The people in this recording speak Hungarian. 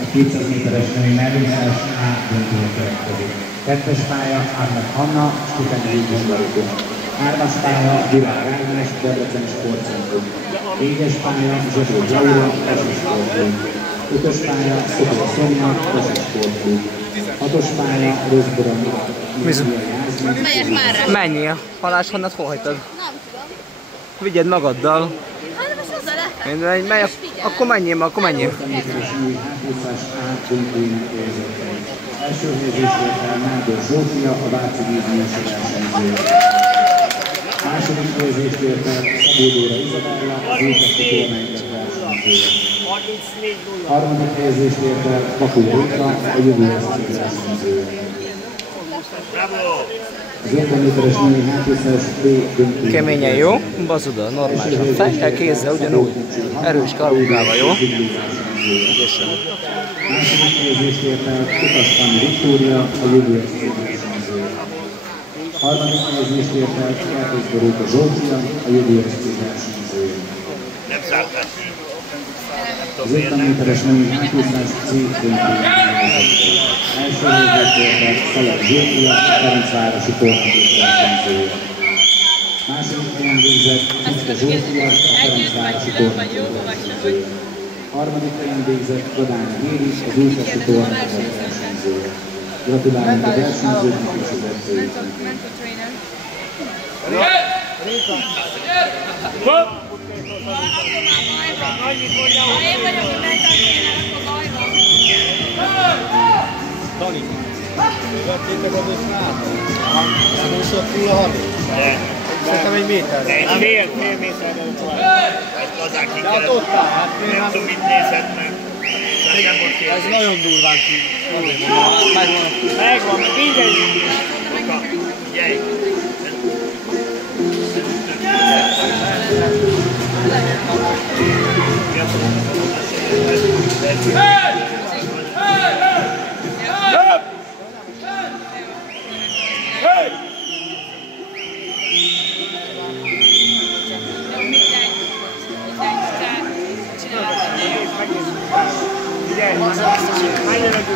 Egy 200 méteres női mellényes A döntője következik. 2-es pálya Árnek Hanna, Stefani Július Barukó. 3-as pálya Virág Ágnes, Debreceni Sportcentrum. 4-es pálya Zsebő Laura, Kossuth Sportklub. 5-ös pálya Szobor Szonya, Kossuth Sportklub. 6-os pálya Röszboron Megyek már. Menjél, haláshonnat hol hagytad? Nem tudom. Vigyed magaddal. Hát most hozzá lehet. Akkor menjél, akkor menjél. Első helyezésért el Nándor Zsófia, a Váci Vízműsor versenyző. Második helyezésért el Szabó Dóra Izabella, az Újpesti Tornainket versenyző. Harmadik helyezésért el Bakó Réka, a Jövő SC versenyző. Az 50 méteres női hátvészes B döntő. Keményen jó, bazuda, normálisan. Fejtel, kézzel ugyanúgy. Erős karúgával, jó? Ügyesen. Második helyezésért el Kutasztani Viktória, a Jövő SC versenyző. Harmadik helyezésért el Kertészboróka Zsófia, a Jövő SC versenyző. Az 50 méteres női hátvészes C döntő. Első helyezésért el Szalag Zsófia, a Ferencvárosi Tornainket versenyzője. Második helyen végzett Kicske Zsófia, a Ferencvárosi Tornainket versenyzője. Harmadik helyen végzett Kadány Géris, az Újpesti Tornainket versenyzője. Gratulálunk a versenyzőknek és az edzőjüknek. Én vagyok a mentálisének, akkor baj van. Tani, követtétek az ötvátot? Nem úszott túl a 30? Szerintem egy méter. Fél méterre tovább. De hát ott áll, hát nem tudom, mit nézett meg. ez nagyon durván ki. Megvan, mindegy. Figyelj! Figyelj! Menjenek